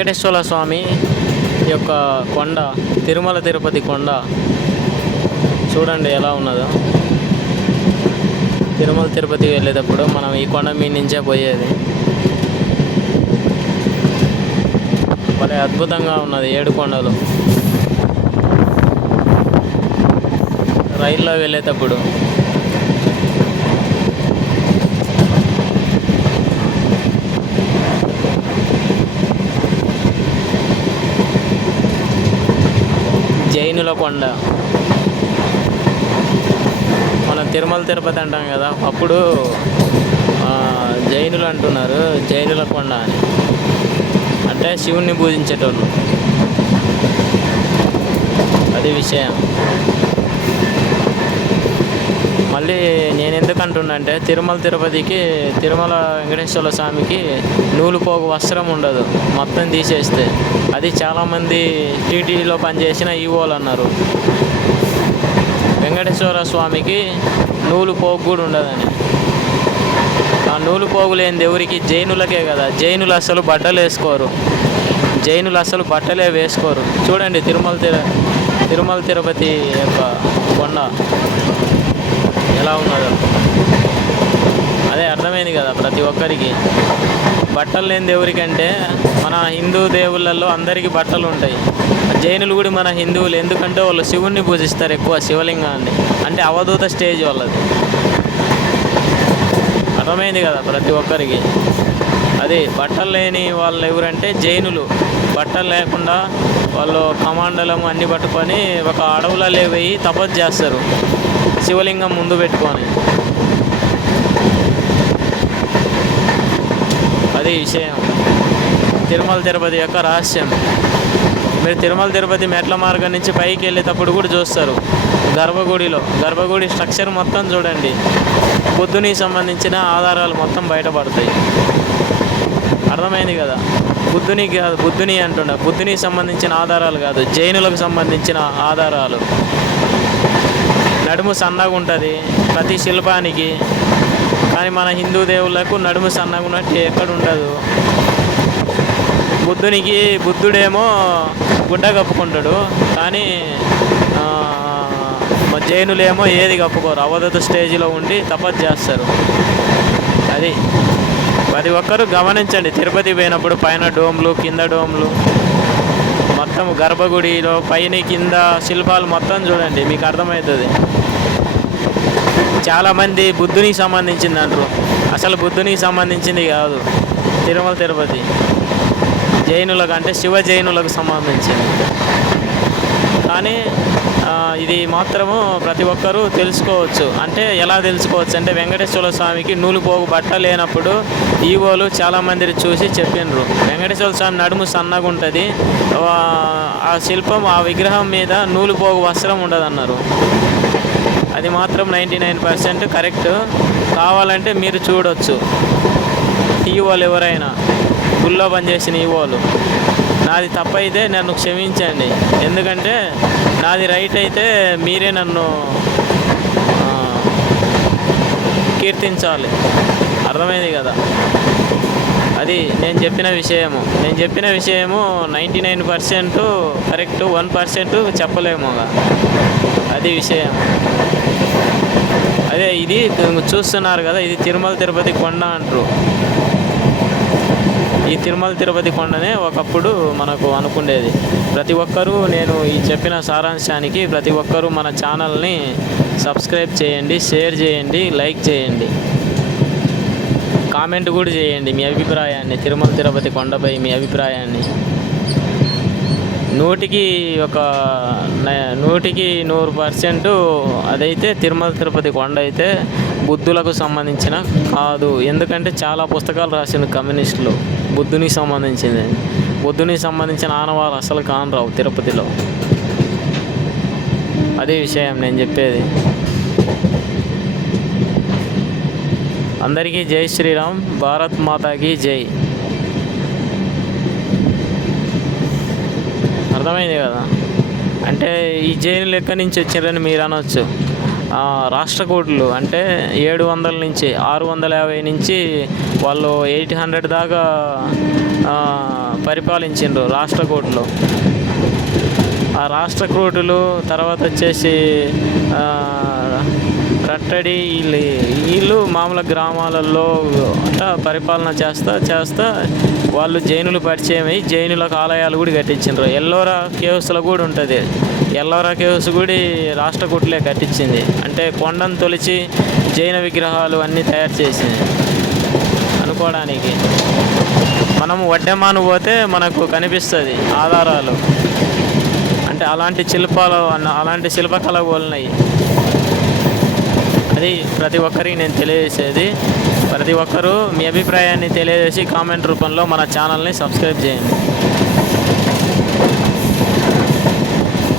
వెంకటేశ్వర స్వామి యొక్క కొండ, తిరుమల తిరుపతి కొండ చూడండి ఎలా ఉన్నదో. తిరుమల తిరుపతి వెళ్ళేటప్పుడు మనం ఈ కొండ మీద నుంచే పోయేది. భలే అద్భుతంగా ఉన్నది. 7 కొండలు రైల్లో వెళ్ళేటప్పుడు. జైనుల కొండ, మనం తిరుమల తిరుపతి అంటాం కదా, అప్పుడు జైనులు అంటున్నారు జైనుల కొండ అని. అంటే శివుణ్ణి పూజించేటోళ్ళు. అది విషయం. మళ్ళీ నేను ఎందుకు అంటున్నా అంటే, తిరుమల తిరుపతికి, తిరుమల వెంకటేశ్వర స్వామికి నూలుపోగు వస్త్రం ఉండదు మొత్తం తీసేస్తే. అది చాలామంది టీటీడీలో పనిచేసిన ఈవోలు అన్నారు. వెంకటేశ్వర స్వామికి నూలుపోగు కూడా ఉండదని. ఆ నూలుపోగు లేనిది ఎవరికి? జైనులకే కదా. జైనులు అసలు బట్టలు వేసుకోరు. జైనులు అసలు బట్టలే వేసుకోరు. చూడండి తిరుమల తిరుపతి యొక్క కొండ ఎలా ఉన్నదో. అదే అర్థమైంది కదా ప్రతి ఒక్కరికి. బట్టలు లేనిది ఎవరికంటే, మన హిందూ దేవుళ్ళల్లో అందరికీ బట్టలు ఉంటాయి. జైనులు కూడా మన హిందువులు. ఎందుకంటే వాళ్ళు శివుణ్ణి పూజిస్తారు ఎక్కువ, శివలింగాన్ని. అంటే అవధూత స్టేజ్ వాళ్ళది. అర్థమైంది కదా ప్రతి ఒక్కరికి. అది బట్టలు లేని వాళ్ళు ఎవరంటే జైనులు. బట్టలు లేకుండా వాళ్ళు కమాండలం అన్ని పట్టుకొని ఒక అడవులలో పోయి తపస్సు చేస్తారు శివలింగం ముందు పెట్టుకొని. అది విషయం. తిరుమల తిరుపతి యొక్క రహస్యం. మీరు తిరుమల తిరుపతి మెట్ల మార్గం నుంచి పైకి వెళ్ళేటప్పుడు కూడా చూస్తారు. గర్భగుడి స్ట్రక్చర్ మొత్తం చూడండి. బుద్ధునికి సంబంధించిన ఆధారాలు మొత్తం బయటపడతాయి. అర్థమైంది కదా. బుద్ధుని అంటుండ, బుద్ధునికి సంబంధించిన ఆధారాలు కాదు, జైనులకు సంబంధించిన ఆధారాలు. నడుము సన్నగా ఉంటుంది ప్రతి శిల్పానికి. కానీ మన హిందూ దేవుళ్ళకు నడుము సన్నగా ఉన్నట్టు ఎక్కడ ఉండదు. బుద్ధుడేమో గుడ్డ కప్పుకుంటాడు, కానీ జైనులేమో ఏది కప్పుకోరు. అవధూత స్టేజ్లో ఉండి తపస్సు చేస్తారు. అది ప్రతి ఒక్కరూ గమనించండి. తిరుపతి పోయినప్పుడు పైన డోమ్లు, కింద డోమ్లు, మొత్తం గర్భగుడిలో పైన కింద శిల్పాలు మొత్తం చూడండి, మీకు అర్థమవుతుంది. చాలామంది బుద్ధునికి సంబంధించింది అంటారు. అసలు బుద్ధునికి సంబంధించింది కాదు తిరుమల తిరుపతి. జైనులకు, అంటే శివ జైనులకు సంబంధించింది. కానీ ఇది మాత్రము ప్రతి ఒక్కరూ తెలుసుకోవచ్చు. అంటే ఎలా తెలుసుకోవచ్చు అంటే, వెంకటేశ్వర స్వామికి నూలుపోగు బట్ట లేనప్పుడు ఈవోలు చాలామంది చూసి చెప్పిండ్రు, వెంకటేశ్వర స్వామి నడుము సన్నగా ఉంటుంది, ఆ శిల్పం, ఆ విగ్రహం మీద నూలుపోగు వస్త్రం ఉండదన్నారు. అది మాత్రం 99% కరెక్ట్. కావాలంటే మీరు చూడవచ్చు. ఈవోలు ఎవరైనా, గుళ్ళో పనిచేసిన ఈవోలు. నాది తప్పైతే నన్ను క్షమించండి. ఎందుకంటే నాది రైట్ అయితే మీరే నన్ను కీర్తించాలి. అర్థమైంది కదా. అది నేను చెప్పిన విషయము 99% కరెక్ట్, 1% చెప్పలేము. అది విషయం. అదే ఇది చూస్తున్నారు కదా, ఇది తిరుమల తిరుపతి కొండ అంటారు. ఈ తిరుమల తిరుపతి కొండనే ఒకప్పుడు మనకు అనుకుండేది. ప్రతి ఒక్కరూ, నేను ఈ చెప్పిన సారాంశానికి ప్రతి ఒక్కరూ మన ఛానల్ని సబ్స్క్రైబ్ చేయండి, షేర్ చేయండి, లైక్ చేయండి, కామెంట్ కూడా చేయండి మీ అభిప్రాయాన్ని. తిరుమల తిరుపతి కొండపై మీ అభిప్రాయాన్ని 100% అదైతే తిరుమల తిరుపతి కొండ అయితే బుద్ధులకు సంబంధించిన కాదు. ఎందుకంటే చాలా పుస్తకాలు రాసింది కమ్యూనిస్టులు బుద్ధునికి సంబంధించింది. బుద్ధునికి సంబంధించిన ఆనవాళ్ళు అసలు కానరావు తిరుపతిలో. అదే విషయం నేను చెప్పేది. అందరికీ జై శ్రీరామ్. భారత్ మాతాకి జై. అర్థమైంది కదా. అంటే ఈ జైనులు ఎక్కడి నుంచి వచ్చారని మీరు అనవచ్చు. రాష్ట్రకూటులు అంటే 700 నుంచి 650 నుంచి వాళ్ళు 800 దాకా పరిపాలించిండ్రు రాష్ట్రకూటులు. ఆ రాష్ట్రకూటులు తర్వాత వచ్చేసి కట్టడి వీళ్ళు మామూలు గ్రామాలలో అట్లా పరిపాలన చేస్తా వాళ్ళు జైనులు పరిచయం అయ్యి జైనులకు ఆలయాలు కూడా కట్టించిండ్రు. ఎల్లోరా కేవ్స్లో కూడా ఉంటుంది. ఎల్లోరా కేవ్స్ కూడా రాష్ట్రకూటులే కట్టించింది. అంటే కొండను తొలిచి జైన విగ్రహాలు అన్నీ తయారు చేసింది అనుకోవడానికి. మనము వడ్డెమాను పోతే మనకు కనిపిస్తుంది ఆధారాలు. అంటే అలాంటి శిల్పాలు అలాంటి శిల్పకళ ఉన్నాయి. అది ప్రతి ఒక్కరికి నేను తెలియజేసేది. ప్రతి ఒక్కరూ మీ అభిప్రాయాన్ని తెలియజేసి కామెంట్ రూపంలో మన ఛానల్ని సబ్స్క్రైబ్ చేయండి.